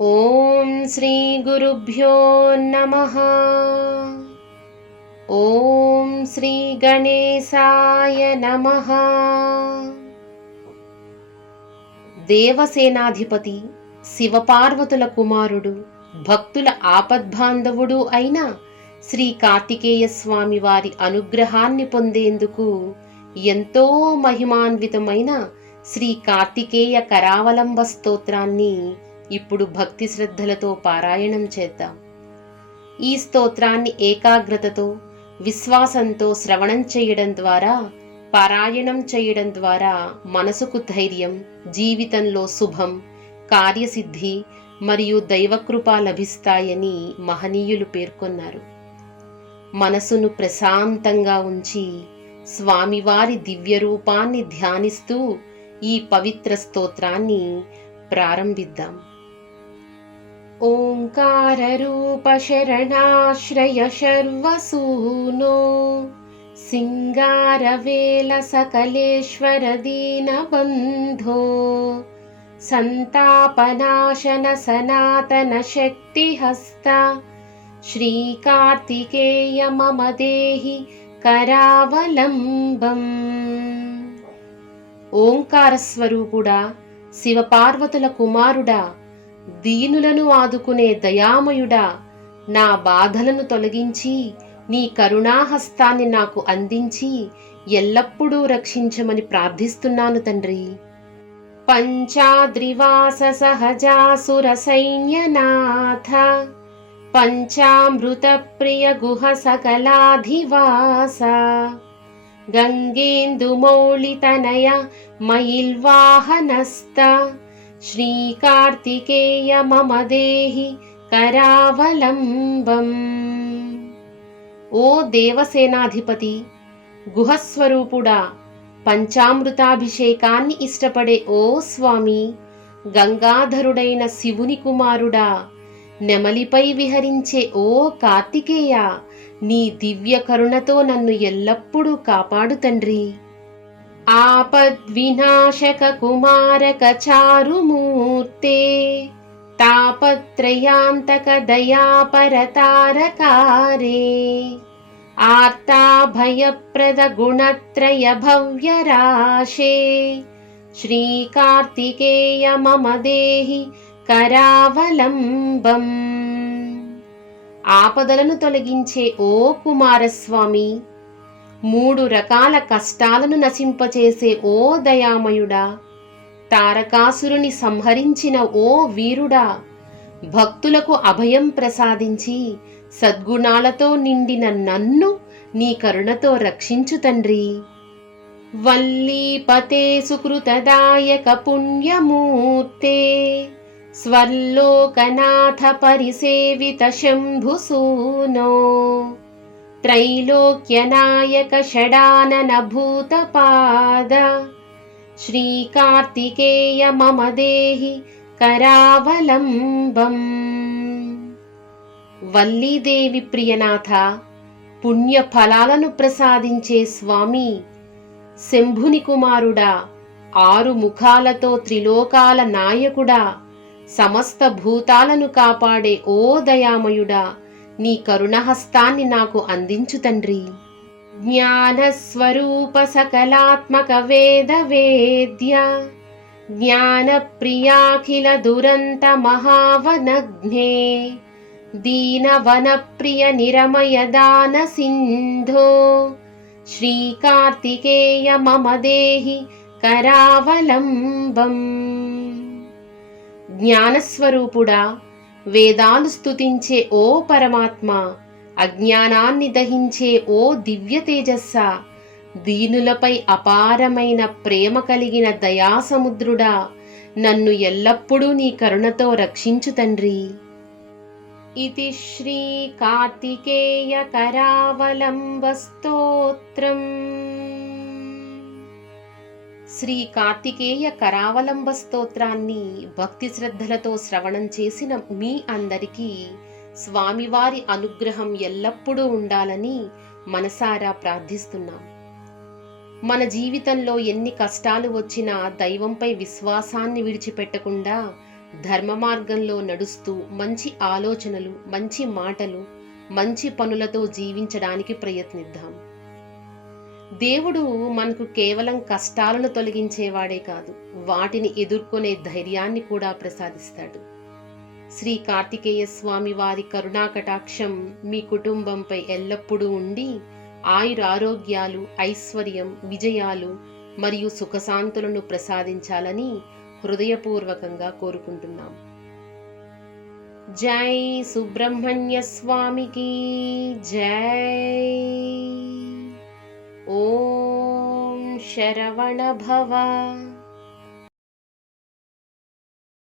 ఓం శ్రీ గురుభ్యో నమః. ఓం శ్రీ గణేశాయ నమః. దేవసేనాధిపతి శివపార్వతుల కుమారుడు, భక్తుల ఆపద్బాంధవుడు అయిన శ్రీ కార్తికేయ స్వామి వారి అనుగ్రహాన్ని పొందేందుకు ఎంతో మహిమాన్వితమైన శ్రీ కార్తికేయ కరావలంబ స్తోత్రాన్ని ఇప్పుడు భక్తి శ్రద్ధలతో పారాయణం చేద్దాం. ఈ స్తోత్రాన్ని ఏకాగ్రతతో, విశ్వాసంతో శ్రవణం చేయడం ద్వారా, పారాయణం చేయడం ద్వారా మనసుకు ధైర్యం, జీవితంలో శుభం, కార్యసిద్ధి మరియు దైవకృప లభిస్తాయని మహనీయులు పేర్కొన్నారు. మనసును ప్రశాంతంగా ఉంచి స్వామివారి దివ్య రూపాన్ని ధ్యానిస్తూ ఈ పవిత్ర స్తోత్రాన్ని ప్రారంభిద్దాం. ఓంకార రూప శరణాశ్రయ శర్వసూనో సింగారవేల సకలేశ్వర దీనబంధో సంతాపనాశన సనాతన శక్తిహస్త శ్రీకార్తికేయ మమ దేహి కరావలంబం. ఓంకార స్వరూపుడా, శివపార్వతుల కుమారుడా, దీనులను ఆదుకునే దయామయుడా, నా బాధలను తొలగించి నీ కరుణాహస్తాన్ని నాకు అందించి ఎల్లప్పుడూ రక్షించమని ప్రార్థిస్తున్నాను తండ్రి. పంచాద్రివాస సహజాసుర సైన్యనాథ పంచామృత ప్రియ గుహ సకలాధివాస గంగేందుమౌళితనయ మయిల్వాహనస్త శ్రీకార్తికేయ మమ దేహి కరావలంబం. ఓ దేవసేనాధిపతి, గుహస్వరూపుడా, పంచామృతాభిషేకాన్ని ఇష్టపడే ఓ స్వామి, గంగాధరుడైన శివుని కుమారుడా, నెమలిపై విహరించే ఓ కార్తికేయ, నీ దివ్య కరుణతో నన్ను ఎల్లప్పుడూ కాపాడు తండ్రి. ఆపద్వినాశక కుమారక చారుమూర్తే తాపత్రయాంతక దయాపరతారకారే ఆర్తాభయప్రద గుణత్రయ భవ్యరాశే శ్రీకార్తికేయ మమ దేహి కరావలంబం. ఆపదలను తొలగించే ఓ కుమారస్వామి, మూడు రకాల కష్టాలను నశింపచేసే ఓ దయామయుడా, తారకాసురుని సంహరించిన ఓ వీరుడా, భక్తులకు అభయం ప్రసాదించి సద్గుణాలతో నిండిన నన్ను నీ కరుణతో రక్షించు తండ్రి. వల్లీపతే సుకృతదాయక పుణ్యమూర్తే స్వర్లోకనాథ పరిసేవిత శంభుసూనో త్రైలోక్యనాయక షడానన భూతపాద శ్రీకార్తికేయ మమ దేహి కరావలంబం. వల్లీదేవి ప్రియనాథ, పుణ్య ఫలాలను ప్రసాదించే స్వామి, శంభుని కుమారుడా, ఆరు ముఖాలతో త్రిలోకాల నాయకుడా, సమస్త భూతాలను కాపాడే ఓ దయామయుడా, నీ కరుణహస్తాన్ని నాకు అందించు తండ్రి. జ్ఞానస్వరూప సకలాత్మక వేద వేద్య జ్ఞానప్రియాఖిల దురంత మహావనఘ్నే దీనవన ప్రియ నిరమయ దాన సింధో శ్రీకార్తికేయ మమ దేహి కరావలంబం. జ్ఞానస్వరూపుడా, వేదాలు స్తుతించే ఓ పరమాత్మ, అజ్ఞానాన్ని దహించే ఓ దివ్య తేజస్స, దీనులపై అపారమైన ప్రేమ కలిగిన దయాసముద్రుడా, నన్ను ఎల్లప్పుడూ నీ కరుణతో రక్షించు తండ్రి. ఇతి శ్రీ కార్తికేయ కరావలంబ స్తోత్రం. శ్రీ కార్తికేయ కరావలంబ స్తోత్రాన్ని భక్తి శ్రద్ధలతో శ్రవణం చేసిన మీ అందరికీ స్వామివారి అనుగ్రహం ఎల్లప్పుడూ ఉండాలని మనసారా ప్రార్థిస్తున్నాం. మన జీవితంలో ఎన్ని కష్టాలు వచ్చినా దైవంపై విశ్వాసాన్ని విడిచిపెట్టకుండా ధర్మ మార్గంలో నడుస్తూ మంచి ఆలోచనలు, మంచి మాటలు, మంచి పనులతో జీవించడానికి ప్రయత్నిద్దాం. దేవుడు మనకు కేవలం కష్టాలను తొలగించేవాడే కాదు, వాటిని ఎదుర్కొనే ధైర్యాన్ని కూడా ప్రసాదిస్తాడు. శ్రీ కార్తికేయ స్వామి వారి కరుణా కటాక్షం మీ కుటుంబంపై ఎల్లప్పుడూ ఉండి ఆయురారోగ్యాలు, ఐశ్వర్యం, విజయాలు మరియు సుఖశాంతులను ప్రసాదించాలని హృదయపూర్వకంగా కోరుకుంటున్నాం. జై సుబ్రహ్మణ్య స్వామికి జై. ఓం శరవణ భవ.